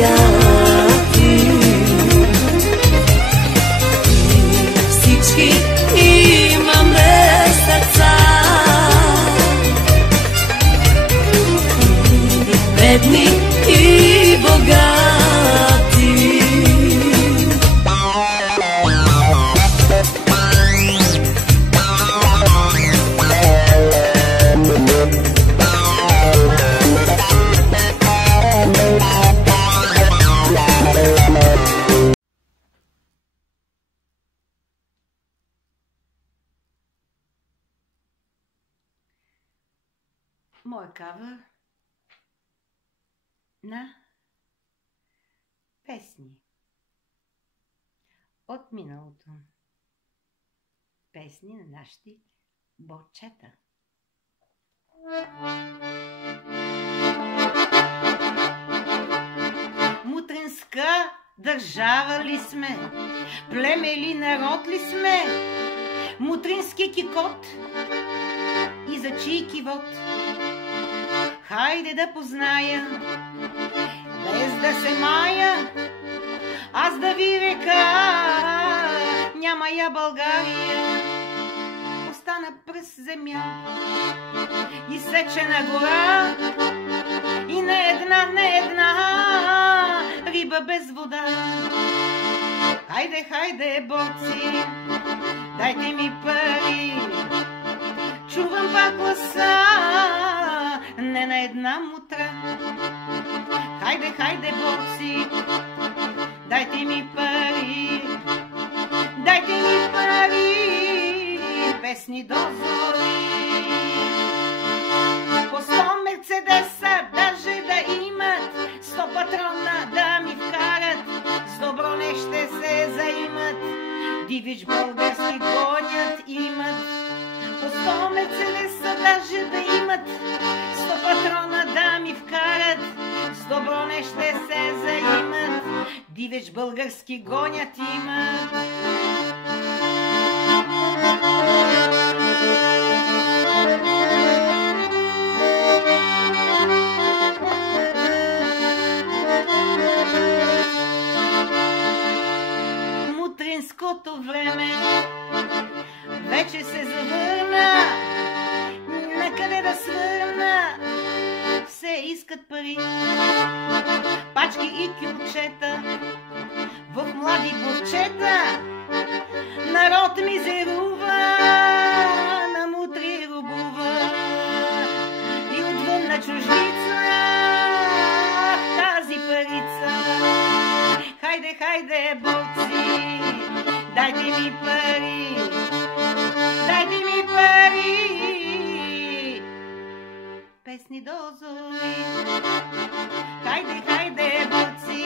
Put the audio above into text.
святи. Всички имаме сърца, бедни и богати. Моя кавър на песни от миналото. Песни на нашите борчета. Мутринска държава ли сме? Племе или народ ли сме? Мутрински кикот и за чий кивот? Хайде да позная, без да се мая, аз да ви река, няма я България. Остана през земя, изсечена гора и не една риба без вода. Хайде, хайде, борци, дайте ми пари, чувам пак гласа, не на една мутра. Хайде, хайде, борци, дайте ми пари, дайте ми пари, песни до зори. По 100 мерцедеса даже да имат, 100 патрона да ми вкарат, с добро не ще се заимат, дивич български гонят имат. По 100 мерцедеса даже да имат, 100 патрона да ми вкарат, с добро не ще се заимат, дивеч български гонят имат. Мутринското време вече се завърна, накъде да свърна, все искат пари. Пачки и кюлчета в млади борчета, народ мизерува, на мутри рубува и отвън на чуждица тази парица. Хайде, хайде, борци, дайте ми пари, дайте ми пари, песни до зори. Хайде, хайде, борци,